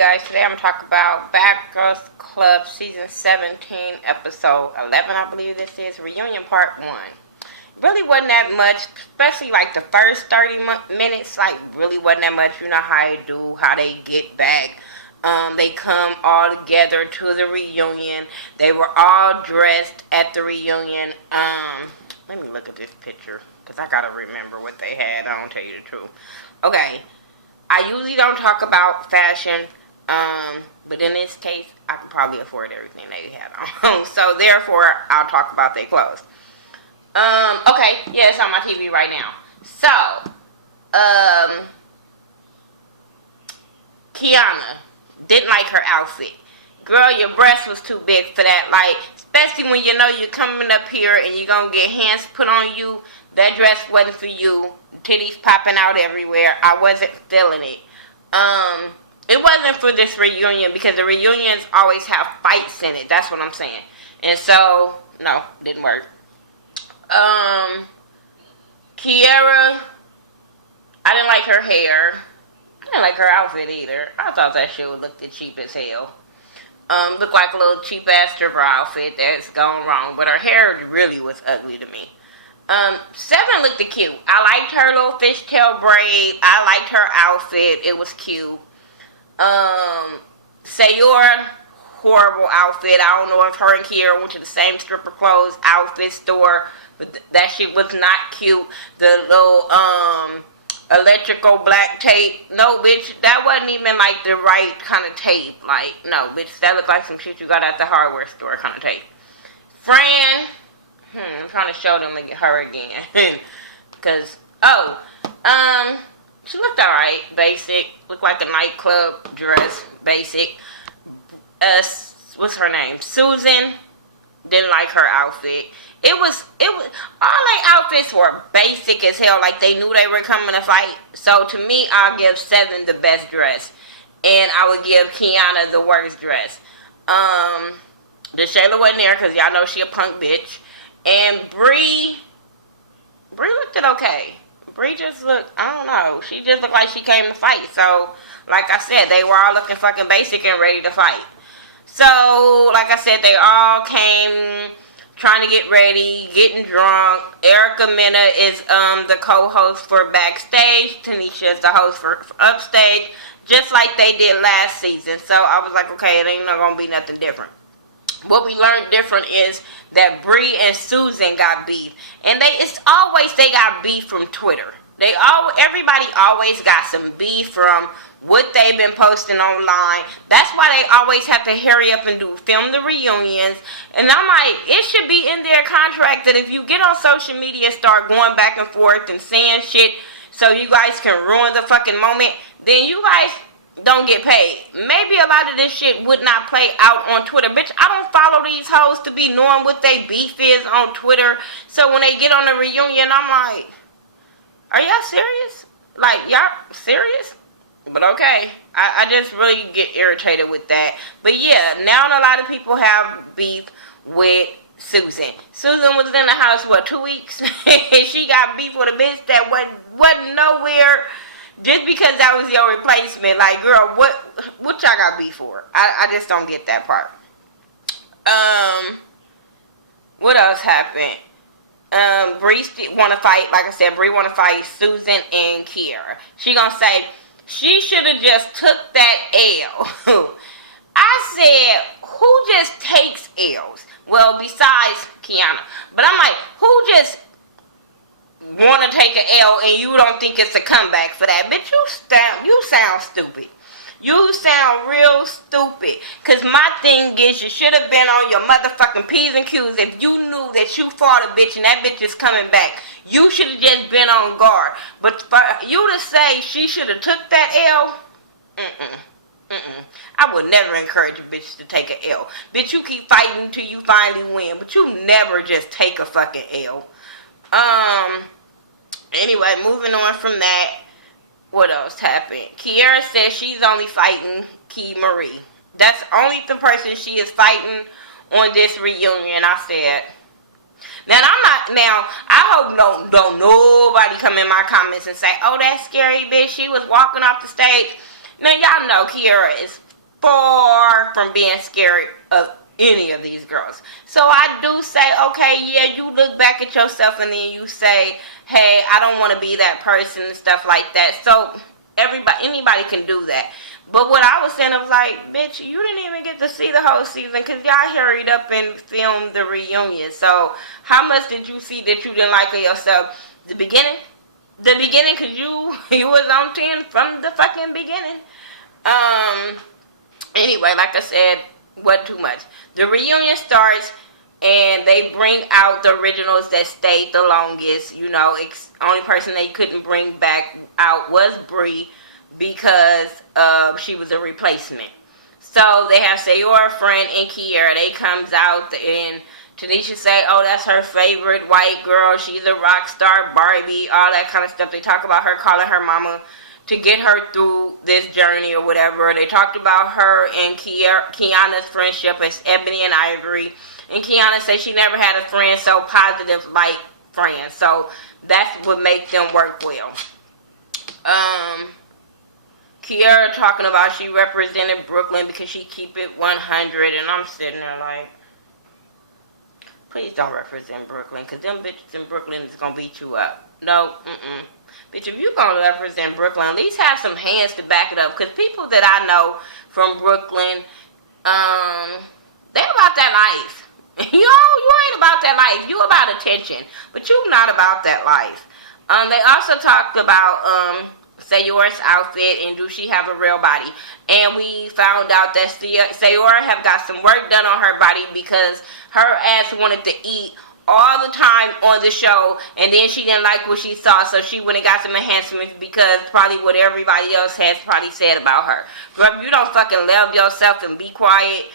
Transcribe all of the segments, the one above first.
guys, today I'm talking about Bad Girls Club Season 17, Episode 11, I believe this is, Reunion Part 1. Really wasn't that much, especially like the first 30 minutes, like really wasn't that much. You know how they get back. They come all together to the reunion. They were all dressed at the reunion. Let me look at this picture, because I gotta remember what they had. I don't tell you the truth. Okay. I usually don't talk about fashion, but in this case, I can probably afford everything they had on. So, therefore, I'll talk about their clothes. Okay, yeah, it's on my TV right now. So, Kiana didn't like her outfit. Girl, your breast was too big for that. Like, especially when you know you're coming up here and you're going to get hands put on you. That dress wasn't for you. Titties popping out everywhere. I wasn't feeling it. It wasn't for this reunion because the reunions always have fights in it. That's what I'm saying. And so, no, didn't work. Kiara, I didn't like her hair. I didn't like her outfit either. I thought that shit would look cheap as hell. Looked like a little cheap ass stripper outfit that's gone wrong. But her hair really was ugly to me. 7 looked cute. I liked her little fishtail braid. I liked her outfit. It was cute. Sayora, horrible outfit. I don't know if her and Kiara went to the same stripper clothes outfit store, but that shit was not cute. The little, electrical black tape. No, bitch, that wasn't even like the right kind of tape. Like, no, bitch, that looked like some shit you got at the hardware store kind of tape. Fran, I'm trying to show them and get her again. Because, she looked alright. Basic. Looked like a nightclub dress. Basic. What's her name? Susan. Didn't like her outfit. It was, all their outfits were basic as hell. Like, they knew they were coming to fight. So, to me, I'll give 7 the best dress. And I would give Kiana the worst dress. The Shayla wasn't there because y'all know she a punk bitch. And Bree looked okay. Bree just looked, I don't know, she just looked like she came to fight. So, like I said, they were all looking fucking basic and ready to fight. So, like I said, they all came trying to get ready, getting drunk. Erica Mena is the co-host for Backstage. Tanisha is the host for Upstage, just like they did last season. So, I was like, okay, it ain't not gonna be nothing different. What we learned different is that Bree and Susan got beef. And it's always they got beef from Twitter. Everybody always got some beef from what they've been posting online. That's why they always have to hurry up and film the reunions. And I'm like, it should be in their contract that if you get on social media, start going back and forth and saying shit so you guys can ruin the fucking moment, then you guys don't get paid. Maybe a lot of this shit would not play out on Twitter. Bitch, I don't follow these hoes to be knowing what they beef is on Twitter. So when they get on the reunion, I'm like, are y'all serious? Like, y'all serious? But okay. I just really get irritated with that. But yeah, now a lot of people have beef with Susan. Susan was in the house, 2 weeks? And she got beef with a bitch that wasn't nowhere. Just because that was your replacement, like, girl, what y'all got beef for? I just don't get that part. What else happened? Bree want to fight, like I said, Bree want to fight Susan and Kiara. She gonna say, she should have just took that L. I said, who just takes L's? Well, besides Kiana. But I'm like, who just want to take an L and you don't think it's a comeback for that? Bitch, you sound stupid. You sound real stupid. Because my thing is, you should have been on your motherfucking P's and Q's. If you knew that you fought a bitch and that bitch is coming back, you should have just been on guard. But for you to say she should have took that L, I would never encourage a bitch to take an L. Bitch, you keep fighting until you finally win, but you never just take a fucking L. Anyway, moving on from that, what else happened? Kiara says she's only fighting Key Marie. That's only the person she is fighting on this reunion. I said, I hope don't nobody come in my comments and say, oh, that scary bitch, she was walking off the stage. Now, y'all know Kiara is far from being scared of any of these girls. So I do say, okay, yeah, you look back at yourself and then you say, hey, I don't want to be that person and stuff like that. So anybody can do that. But what I was saying, I was like, bitch, you didn't even get to see the whole season because y'all hurried up and filmed the reunion. So how much did you see that you didn't like of yourself? The beginning, because you was on 10 from the fucking beginning. Anyway, like I said, what too much. The reunion starts and they bring out the originals that stayed the longest. You know, only person they couldn't bring back out was Bree because she was a replacement. So they have Sayora, Friend, and Kiera. They comes out and Tanisha say, oh, that's her favorite white girl. She's a rock star, Barbie, all that kind of stuff. They talk about her calling her mama to get her through this journey or whatever. They talked about her and Kiana's friendship as Ebony and Ivory. And Kiana said she never had a friend so positive like friends. So that's what makes them work well. Kiera talking about she represented Brooklyn because she keep it 100. And I'm sitting there like, please don't represent Brooklyn because them bitches in Brooklyn is going to beat you up. No, Bitch, if you going to represent Brooklyn, at least have some hands to back it up. Because people that I know from Brooklyn, they about that life. You ain't about that life. You about attention. But you not about that life. They also talked about Sayora's outfit and do she have a real body. And we found out that Sayora have got some work done on her body because her ass wanted to eat all the time on the show, and then she didn't like what she saw, so she went and got some enhancements because probably what everybody else has probably said about her. Girl, if you don't fucking love yourself and be quiet,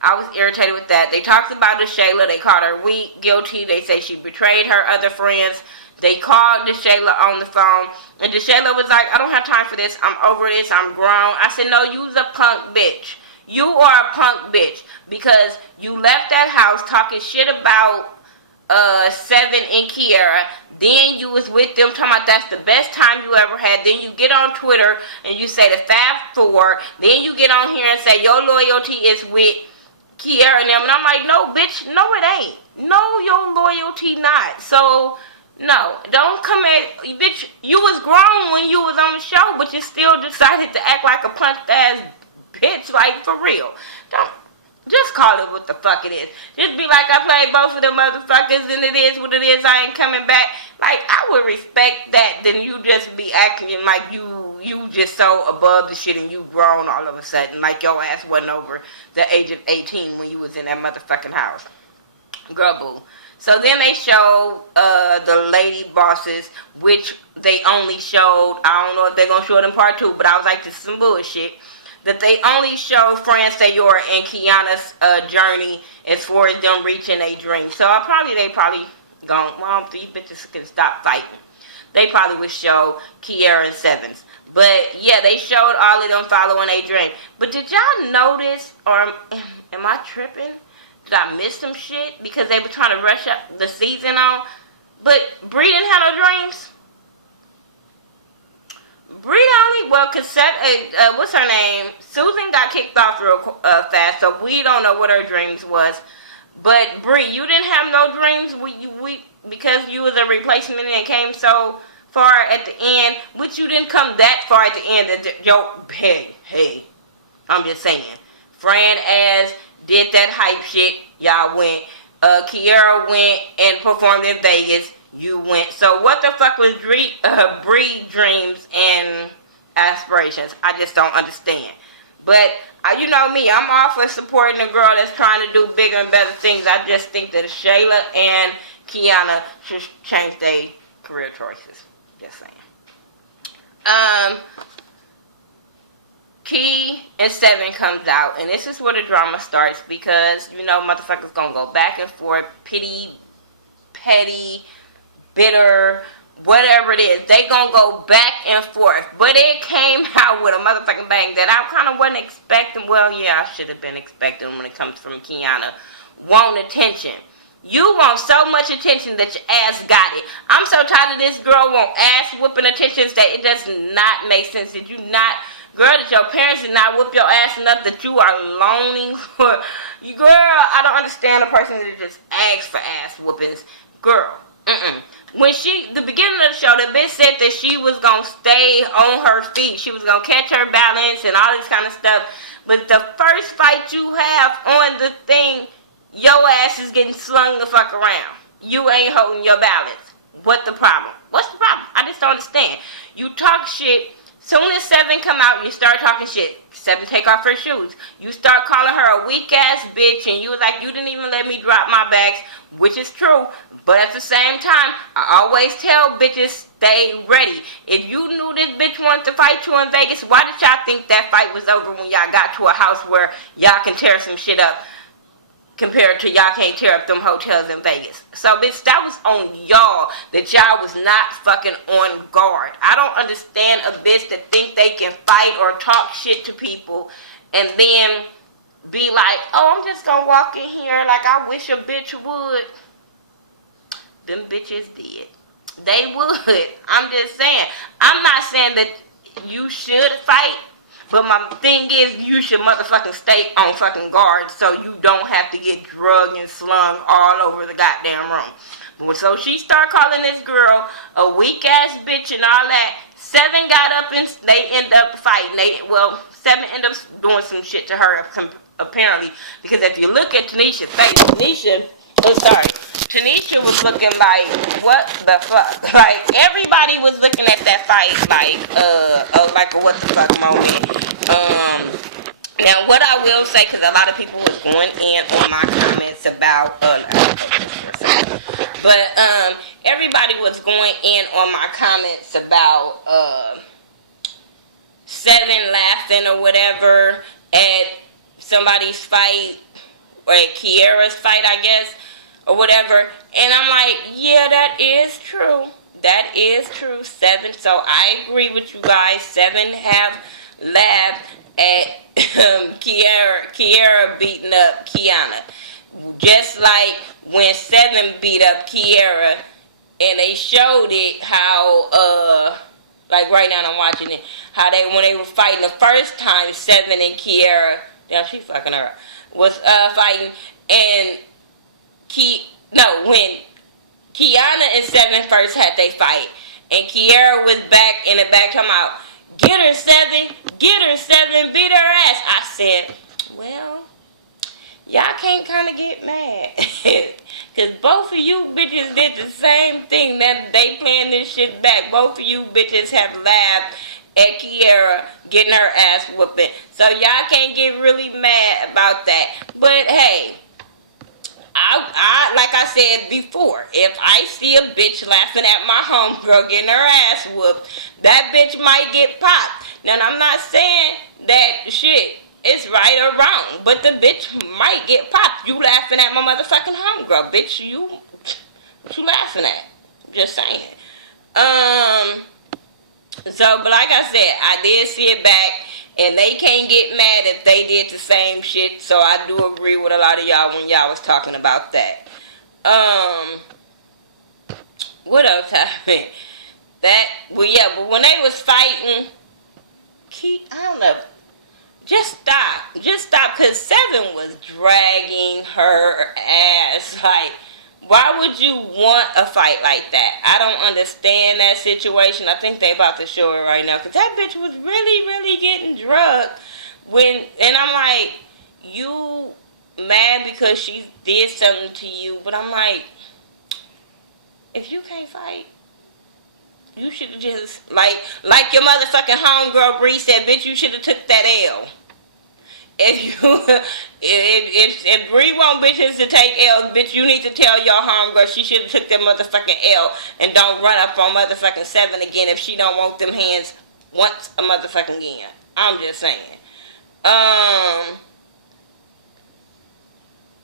I was irritated with that. They talked about Shayla. They called her weak, guilty. They say she betrayed her other friends. They called Shayla on the phone, and Shayla was like, I don't have time for this. I'm over this. I'm grown. I said, no, you's a punk bitch. You are a punk bitch because you left that house talking shit about Seven and Kiera. Then you was with them talking about that's the best time you ever had. Then you get on Twitter and you say the Fab Four. Then you get on here and say your loyalty is with Kiera and them. And I'm like, no, bitch, no it ain't. No, your loyalty not. So, no, don't come at, bitch, you was grown when you was on the show, but you still decided to act like a punk ass bitch, like, for real. Don't, just call it what the fuck it is. Just be like, I played both of them motherfuckers, and it is what it is, I ain't coming back. Like, I would respect that, than you just be acting like you just so above the shit, and you grown all of a sudden, like your ass wasn't over the age of 18 when you was in that motherfucking house. Girl, boo. So then they showed the lady bosses, which they only showed, I don't know if they're going to show it in part 2, but I was like, this is some bullshit. That they only show Fran Sayora and Kiana's journey as far as them reaching a dream. So they probably gone, well, these bitches can stop fighting. They probably would show Kiera and Sevens. But yeah, they showed all of them following a dream. But did y'all notice, or am I tripping? Did I miss some shit? Because they were trying to rush up the season on. But Bree didn't have no dreams. Bree only, well, what's her name? Susan got kicked off real fast, so we don't know what her dreams was. But Bree, you didn't have no dreams because you was a replacement and came so far at the end, which you didn't come that far at the end. Hey, I'm just saying. Fran as did that hype shit, y'all went. Kiera went and performed in Vegas. You went. So what the fuck was Bree dreams and aspirations? I just don't understand. But you know me, I'm all for supporting a girl that's trying to do bigger and better things. I just think that Shayla and Kiana should change their career choices. Just saying. Key and Seven comes out, and this is where the drama starts because you know motherfuckers gonna go back and forth, petty, bitter, whatever it is, they gonna go back and forth. But it came out with a motherfucking bang that I kind of wasn't expecting. Well, yeah, I should have been expecting when it comes from Kiana. Want attention. You want so much attention that your ass got it. I'm so tired of this girl want ass whooping attention that it does not make sense. Did you not Girl, that your parents did not whip your ass enough that you are longing for. Girl, I don't understand a person that just asks for ass whoopings. Girl, when the beginning of the show, the bitch said that she was gonna stay on her feet. She was gonna catch her balance and all this kind of stuff. But the first fight you have on the thing, your ass is getting slung the fuck around. You ain't holding your balance. What the problem? What's the problem? I just don't understand. You talk shit. Soon as 7 come out, you start talking shit. 7 take off her shoes. You start calling her a weak ass bitch, and you was like, you didn't even let me drop my bags, which is true. But at the same time, I always tell bitches, stay ready. If you knew this bitch wanted to fight you in Vegas, why did y'all think that fight was over when y'all got to a house where y'all can tear some shit up compared to y'all can't tear up them hotels in Vegas? So, bitch, that was on y'all that y'all was not fucking on guard. I don't understand a bitch that think they can fight or talk shit to people and then be like, oh, I'm just gonna walk in here like I wish a bitch would. Them bitches did. They would. I'm just saying. I'm not saying that you should fight, but my thing is you should motherfucking stay on fucking guard so you don't have to get drugged and slung all over the goddamn room. So she started calling this girl a weak ass bitch and all that. 7 got up and they end up fighting. 7 end up doing some shit to her apparently, because if you look at Tanisha's face, Tanisha was looking like, what the fuck? Like, everybody was looking at that fight like a what the fuck moment. Now, what I will say, because a lot of people was going in on my comments about, everybody was going in on my comments about, 7 laughing or whatever at somebody's fight, or at Kiara's fight, I guess, or whatever. And I'm like, yeah, that is true. That is true. 7. So I agree with you guys. 7 have laughed at Kiara beating up Kiana. Just like when 7 beat up Kiara, and they showed it how, like right now I'm watching it, how when they were fighting the first time, 7 and Kiara, damn, she fucking her, was fighting, and when Kiana and 7 first had they fight, and Kiara was back in the back talking about, get her 7, beat her ass. I said, well, y'all can't kind of get mad, because both of you bitches did the same thing, that they playing this shit back. Both of you bitches have laughed at Kiara getting her ass whooping, so y'all can't get really mad about that. But hey, I like I said before, if I see a bitch laughing at my homegirl getting her ass whooped, that bitch might get popped. Now, I'm not saying that shit is right or wrong, but the bitch might get popped. You laughing at my motherfucking homegirl, bitch. What you laughing at? Just saying. But like I said, I did see it back. And they can't get mad if they did the same shit. So I do agree with a lot of y'all when y'all was talking about that. What else happened? But when they was fighting, I don't know. Just stop. Because 7 was dragging her ass. Like, why would you want a fight like that? I don't understand that situation. I think they about to show it right now. Because that bitch was really, really getting drugged. And I'm like, you mad because she did something to you. But I'm like, if you can't fight, you should have just, like your motherfucking homegirl Bree said, bitch, you should have took that L. If Bree want bitches to take L's, bitch, you need to tell your homegirl she should have took that motherfucking L and don't run up on motherfucking 7 again if she don't want them hands once a motherfucking again. I'm just saying.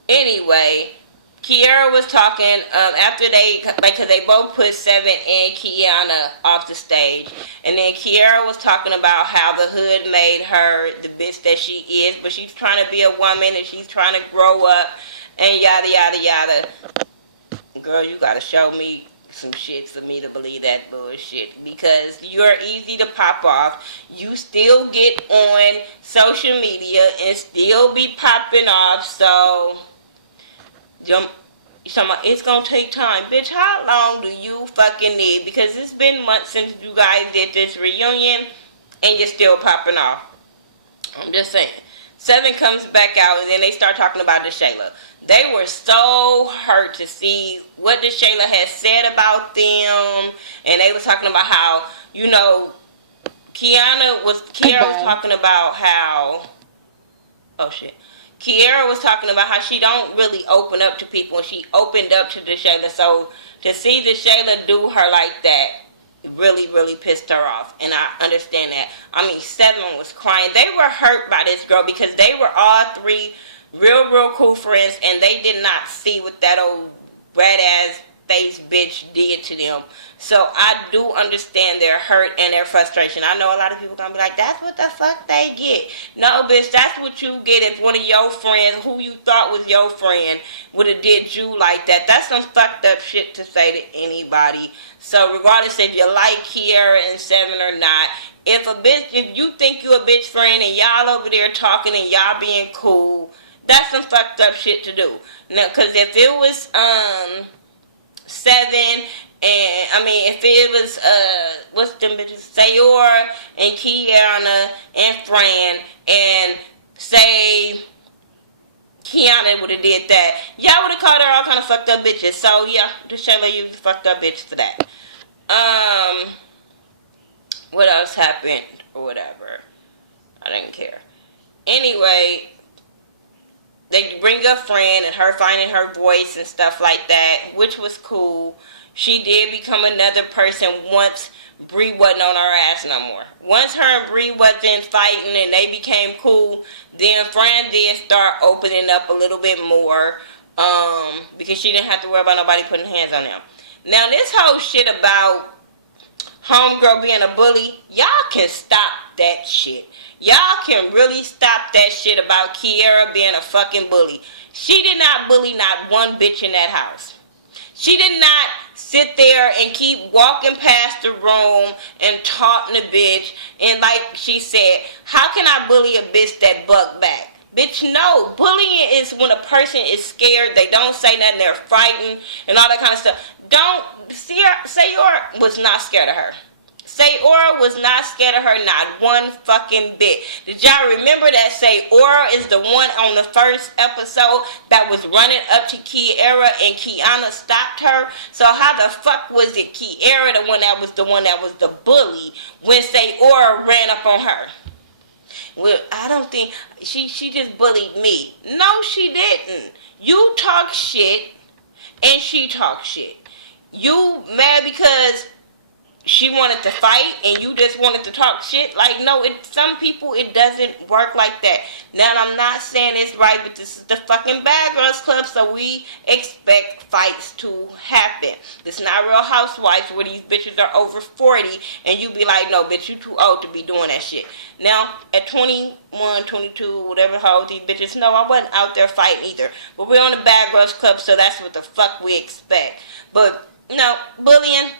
Anyway, Kiara was talking after because they both put 7 and Kiana off the stage, and then Kiara was talking about how the hood made her the bitch that she is, but she's trying to be a woman and she's trying to grow up and yada yada yada. Girl, you gotta show me some shit for me to believe that bullshit, because you're easy to pop off. You still get on social media and still be popping off, so it's gonna take time. Bitch, how long do you fucking need? Because it's been months since you guys did this reunion and you're still popping off. I'm just saying. Seven comes back out and then they start talking about the Shayla. They were so hurt to see what the Shayla had said about them, and they were talking about how, you know, Kiara was talking about how, oh shit. Kiara was talking about how she don't really open up to people, and she opened up to the Shayla. So to see the Shayla do her like that really, really pissed her off, and I understand that. I mean, Seven was crying. They were hurt by this girl because they were all three real cool friends, and they did not see what that old rat ass face bitch did to them. So I do understand their hurt and their frustration. I know a lot of people gonna be like, that's what the fuck they get. No, bitch, that's what you get if one of your friends, who you thought was your friend, would have did you like that. That's some fucked up shit to say to anybody. So regardless if you like Kiara and Seven or not, if you think you a bitch friend and y'all over there talking and y'all being cool, that's some fucked up shit to do. Now, cause if it was Seven, and I mean, if it was what's them bitches, Sayor and Kiana and Fran, and say Kiana would have did that, y'all would have called her all kind of fucked up bitches. So yeah, just Shayla, you fucked up bitch for that. What else happened or whatever? I didn't care. Anyway, they bring up Fran and her finding her voice and stuff like that, which was cool. She did become another person once Bree wasn't on her ass no more. Once her and Bree wasn't fighting and they became cool, then Fran did start opening up a little bit more, because she didn't have to worry about nobody putting hands on them. Now, this whole shit about homegirl being a bully, y'all can stop that shit. Y'all can really stop that shit about Kiara being a fucking bully. She did not bully not one bitch in that house. She did not sit there and keep walking past the room and taunting the bitch. And like she said, how can I bully a bitch that buck back? Bitch, no. Bullying is when a person is scared, they don't say nothing, they're frightened, and all that kind of stuff. Sayor was not scared of her. Sayor was not scared of her, not one fucking bit. Did y'all remember that Sayor is the one on the first episode that was running up to Kiara and Kiana stopped her? So how the fuck was it Kiara the one that was the bully when Sayor ran up on her? Well, I don't think she just bullied me. No, she didn't. You talk shit and she talk shit. You mad because she wanted to fight and you just wanted to talk shit? Like, no, some people, it doesn't work like that. Now, I'm not saying it's right, but this is the fucking Bad Girls Club, so we expect fights to happen. It's not Real Housewives where these bitches are over 40 and you be like, no, bitch, you too old to be doing that shit. Now, at 21, 22, whatever how old these bitches, no, I wasn't out there fighting either. But we're on the Bad Girls Club, so that's what the fuck we expect. But, no, bullying,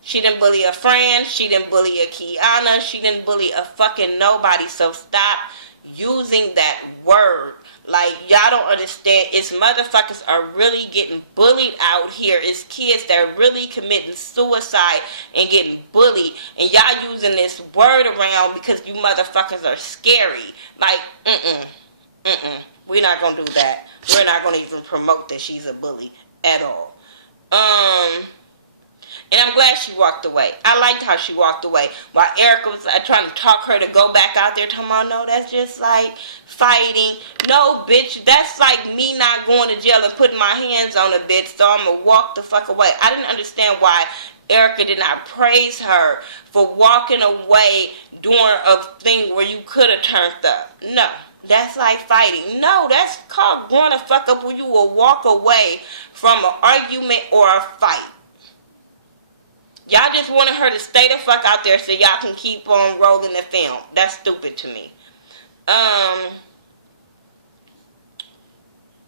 She didn't bully a friend. She didn't bully a Kiana. She didn't bully a fucking nobody. So stop using that word. Like, y'all don't understand. It's motherfuckers are really getting bullied out here. It's kids that are really committing suicide and getting bullied. And y'all using this word around because you motherfuckers are scary. Like, we're not going to do that. We're not going to even promote that she's a bully at all. And I'm glad she walked away. I liked how she walked away. While Erica was trying to talk her to go back out there, talking about, no, that's just like fighting. No, bitch, that's like me not going to jail and putting my hands on a bitch, so I'm going to walk the fuck away. I didn't understand why Erica did not praise her for walking away during a thing where you could have turned up. No. That's like fighting. No, that's called growing the fuck up, where you will walk away from an argument or a fight. Y'all just wanted her to stay the fuck out there so y'all can keep on rolling the film. That's stupid to me.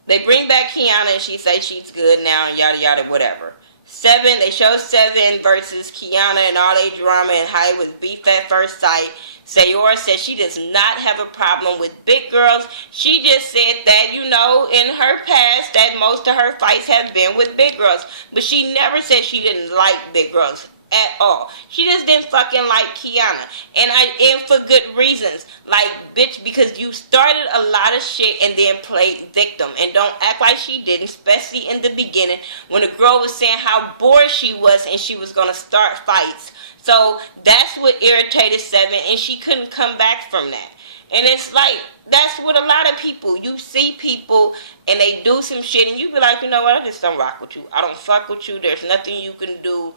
They bring back Kiana and she says she's good now and yada yada whatever. They showed Seven versus Kiana and all they drama and how it was beef at first sight. Sayora said she does not have a problem with big girls. She just said that, in her past that most of her fights have been with big girls. But she never said she didn't like big girls at all. She just didn't fucking like Kiana. And for good reasons. Like, bitch, because you started a lot of shit and then played victim. And don't act like she didn't, especially in the beginning when the girl was saying how bored she was and she was gonna start fights. So that's what irritated Seven, and she couldn't come back from that. And it's like, that's what a lot of people, you see people and they do some shit and you be like, you know what, I just don't rock with you. I don't fuck with you. There's nothing you can do.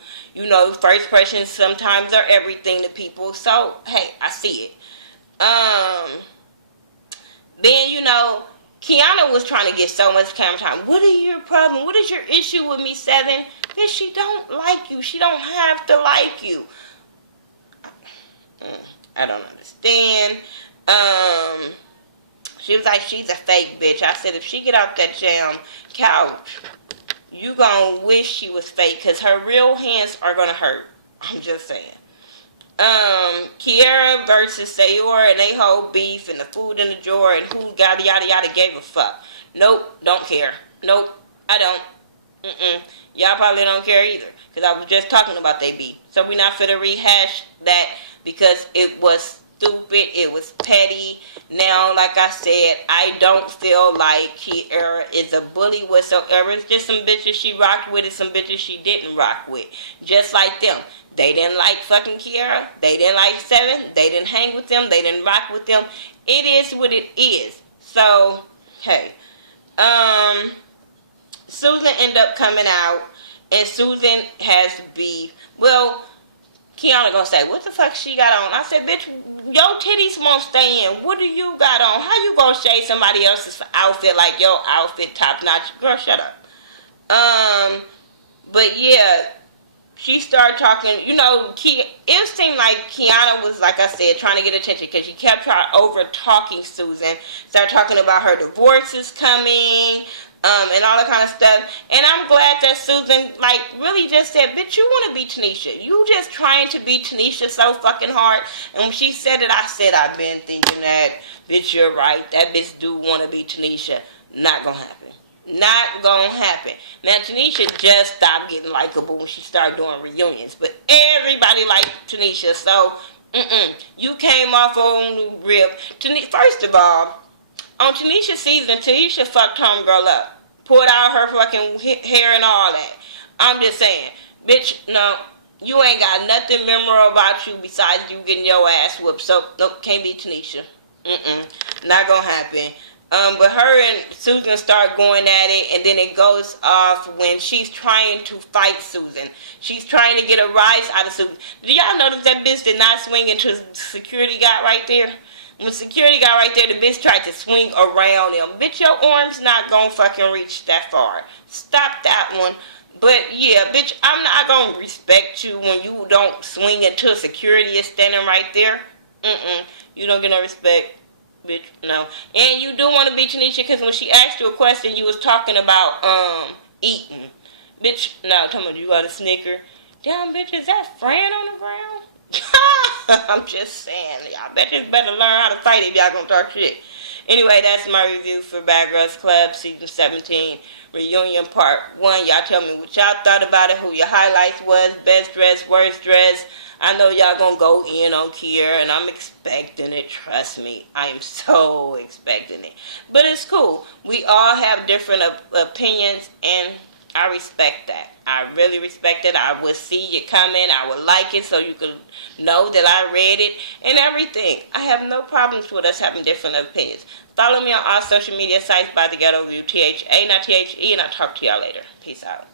First impressions sometimes are everything to people. So, hey, I see it. Then, Kiana was trying to get so much camera time. What is your problem? What is your issue with me, Seven? Bitch, she don't like you. She don't have to like you. I don't understand. She was like, she's a fake bitch. I said, if she get off that damn couch, you gonna wish she was fake, because her real hands are gonna hurt. I'm just saying. Kiera versus Sayora and they whole beef and the food in the drawer and who yada yada yada gave a fuck. Nope, don't care. Nope, I don't. Y'all probably don't care either, because I was just talking about they beef. So we not finna rehash that because it was stupid, it was petty. Now, like I said, I don't feel like Kiera is a bully whatsoever. It's just some bitches she rocked with and some bitches she didn't rock with. Just like them. They didn't like fucking Kiera. They didn't like Seven. They didn't hang with them. They didn't rock with them. It is what it is. So, hey. Susan ended up coming out, and Susan has beef. Well, Kiana gonna say, what the fuck she got on? I said, bitch, your titties won't stay in. What do you got on? How you gonna shade somebody else's outfit like your outfit top notch? Girl, shut up. But yeah, she started talking, it seemed like Kiana was, like I said, trying to get attention because she kept over-talking Susan. Started talking about her divorces coming, and all that kind of stuff. And I'm glad that Susan, really just said, bitch, you want to be Tanisha. You just trying to be Tanisha so fucking hard. And when she said it, I said, I've been thinking that, bitch, you're right. That bitch do want to be Tanisha. Not gonna happen. Not gonna happen. Now, Tanisha just stopped getting likable when she started doing reunions. But everybody liked Tanisha, so, you came off on the rip. First of all, on Tanisha's season, Tanisha fucked homegirl up. Pulled out her fucking hair and all that. I'm just saying, bitch, no, you ain't got nothing memorable about you besides you getting your ass whooped. So, nope, can't be Tanisha. Not gonna happen. But her and Susan start going at it, and then it goes off when she's trying to fight Susan. She's trying to get a rise out of Susan. Did y'all notice that bitch did not swing into security guy right there? When security got right there, the bitch tried to swing around him. Bitch, your arm's not gonna fucking reach that far. Stop that one. But yeah, bitch, I'm not gonna respect you when you don't swing until security is standing right there. You don't get no respect. Bitch, no. And you do want to be Tanisha because when she asked you a question, you was talking about, eating. Bitch, no, tell me, you got a Snicker. Damn, bitch, is that Fran on the ground? I'm just saying, y'all bitches better learn how to fight if y'all gonna talk shit. Anyway, that's my review for Bad Girls Club Season 17, Reunion Part 1. Y'all tell me what y'all thought about it, who your highlights was, best dress, worst dress. I know y'all gonna go in on Kiera, and I'm expecting it, trust me. I am so expecting it. But it's cool. We all have different opinions, and I respect that. I really respect it. I will see you coming. I would like it so you can know that I read it and everything. I have no problems with us having different opinions. Follow me on all social media sites by Thaghettoview, THA, not THE, and I'll talk to y'all later. Peace out.